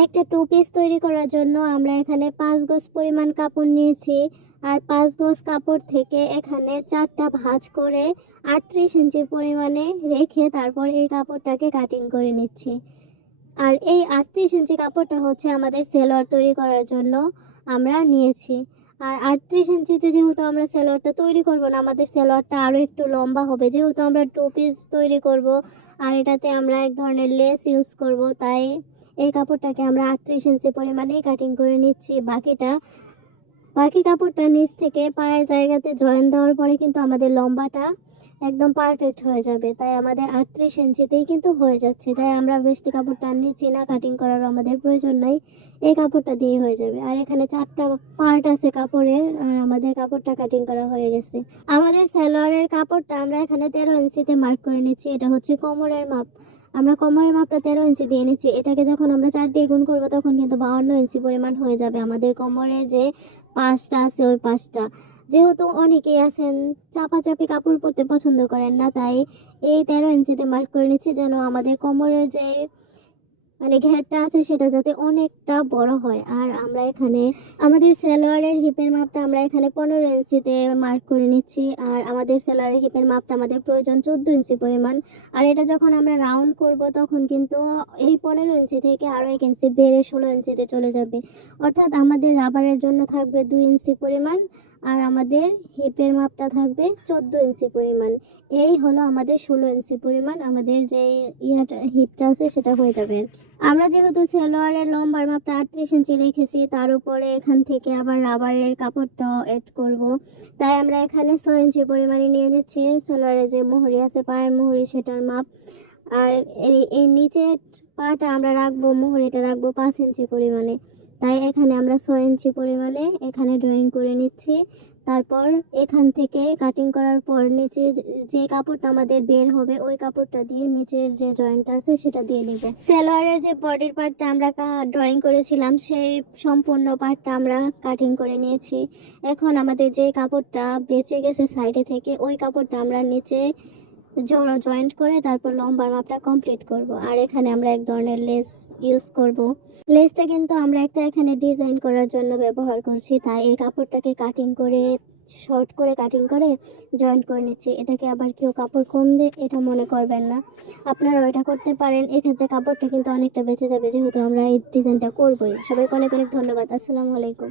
একটা two piece তৈরি করার জন্য আমরা এখানে 5 গজ পরিমাণ কাপড় নিয়েছি। আর 5 গজ কাপড় থেকে এখানে 4টা ভাঁজ করে 38 ইঞ্চি পরিমাণে রেখে তারপর এই কাপড়টাকে কাটিং করে নিচ্ছি। আর এই 38 ইঞ্চি কাপড়টা হচ্ছে আমাদের সেলোয়ার তৈরি করার জন্য আমরা নিয়েছি। আর 38 ইঞ্চিতে যেহেতু আমরা সেলোয়ারটা তৈরি করব না, আমাদের সেলোয়ারটা আরও একটু লম্বা হবে, যেহেতু আমরা টু পিস তৈরি করব আর এটাতে আমরা এক ধরনের লেস ইউজ করব, তাই এই কাপড়টাকে আমরা 38 ইঞ্চি পরিমাণেই কাটিং করে নিচ্ছি। বাকি কাপড়টা নিচ থেকে পায়ের জায়গাতে জয়েন দেওয়ার পরে কিন্তু আমাদের লম্বাটা একদম পারফেক্ট হয়ে যাবে। তাই আমাদের 38 ইঞ্চিতেই কিন্তু হয়ে যাচ্ছে, তাই আমরা বেশি কাপড়টা নিচ্ছি না, কাটিং করার আমাদের প্রয়োজন নাই, এই কাপড়টা দিয়ে হয়ে যাবে। আর এখানে 4টা পার্ট আছে কাপড়ের, আর আমাদের কাপড়টা কাটিং করা হয়ে গেছে। আমাদের সালোয়ারের কাপড়টা আমরা এখানে 13 ইঞ্চিতে মার্ক করে নিচ্ছি। এটা হচ্ছে কোমরের মাপ, আমরা কোমরের মাপটা 13 ইঞ্চি দিয়ে নিচ্ছি। এটাকে যখন আমরা 4 দিয়ে গুণ করবো তখন কিন্তু 52 ইঞ্চি পরিমাণ হয়ে যাবে আমাদের কোমরের যে পাঁচটা আছে ওই পাঁচটা। যেহেতু অনেকেই আছেন চাপাচাপি কাপড় পরতে পছন্দ করেন না, তাই এই 13 ইঞ্চিতে মার্ক করে নিচ্ছি, যেন আমাদের কোমরের যে ঘেরটা আছে সেটা যাতে অনেকটা বড় হয়। আর আমরা এখানে আমাদের সালোয়ারের হিপের মাপটা আমরা এখানে 15 ইঞ্চিতে মার্ক করে নিচ্ছি। আর আমাদের সালোয়ারের হিপের মাপটা আমাদের প্রয়োজন 14 ইঞ্চি পরিমাণ। আর এটা যখন আমরা রাউন্ড করব তখন কিন্তু এই 15 ইঞ্চি থেকে আরও 1 ইঞ্চি বেড়ে 16 ইঞ্চিতে চলে যাবে। অর্থাৎ আমাদের রাবারের জন্য থাকবে 2 ইঞ্চি পরিমাণ, আর আমাদের হিপের মাপটা থাকবে 14 ইঞ্চি পরিমাণ। এই হলো আমাদের 16 ইঞ্চি পরিমাণ আমাদের যে হিপটা আছে সেটা হয়ে যাবে। আমরা যেহেতু সালোয়ারের লম্বার মাপটা 38 ইঞ্চি রেখেছি, তার উপরে এখান থেকে আবার রাবারের কাপড়টা অ্যাড করব, তাই আমরা এখানে 6 ইঞ্চি পরিমাণে নিয়ে নিচ্ছি সালোয়ারের যে মোহরি আছে পায়ের মোহরি সেটার মাপ। আর এই নিচের পাটা আমরা রাখবো, মোহরিটা রাখবো 5 ইঞ্চি পরিমাণে, তাই এখানে আমরা 6 ইঞ্চি পরিমাণে এখানে ড্রয়িং করে নিচ্ছি। তারপর এখান থেকে কাটিং করার পর নিচে যে কাপড়টা আমাদের বের হবে ওই কাপড়টা দিয়ে নিচের যে জয়েন্টটা আছে সেটা দিয়ে নিব। সালোয়ারের যে বডির পার্টটা আমরা ড্রয়িং করেছিলাম সেই সম্পূর্ণ পার্টটা আমরা কাটিং করে নিয়েছি। এখন আমাদের যে কাপড়টা বেঁচে গেছে সাইডে থেকে ওই কাপড়টা আমরা নিচে জোড়া জয়েন্ট করে তারপর লম্বার মাপটা কমপ্লিট করব। আর এখানে আমরা এক ধরনের লেস ইউজ করব। লেসটা কিন্তু আমরা একটা এখানে ডিজাইন করার জন্য ব্যবহার করছি, তাই এই কাপড়টাকে কাটিং করে শর্ট করে কাটিং করে জয়েন্ট করে নিচ্ছি। এটাকে আবার কেউ কাপড় কম দেয় এটা মনে করবেন না, আপনারা ওইটা করতে পারেন। এক্ষেত্রে কাপড়টা কিন্তু অনেকটা বেঁচে যাবে, যেহেতু আমরা এই ডিজাইনটা করবোই। সবাইকে অনেক অনেক ধন্যবাদ। আসসালামু আলাইকুম।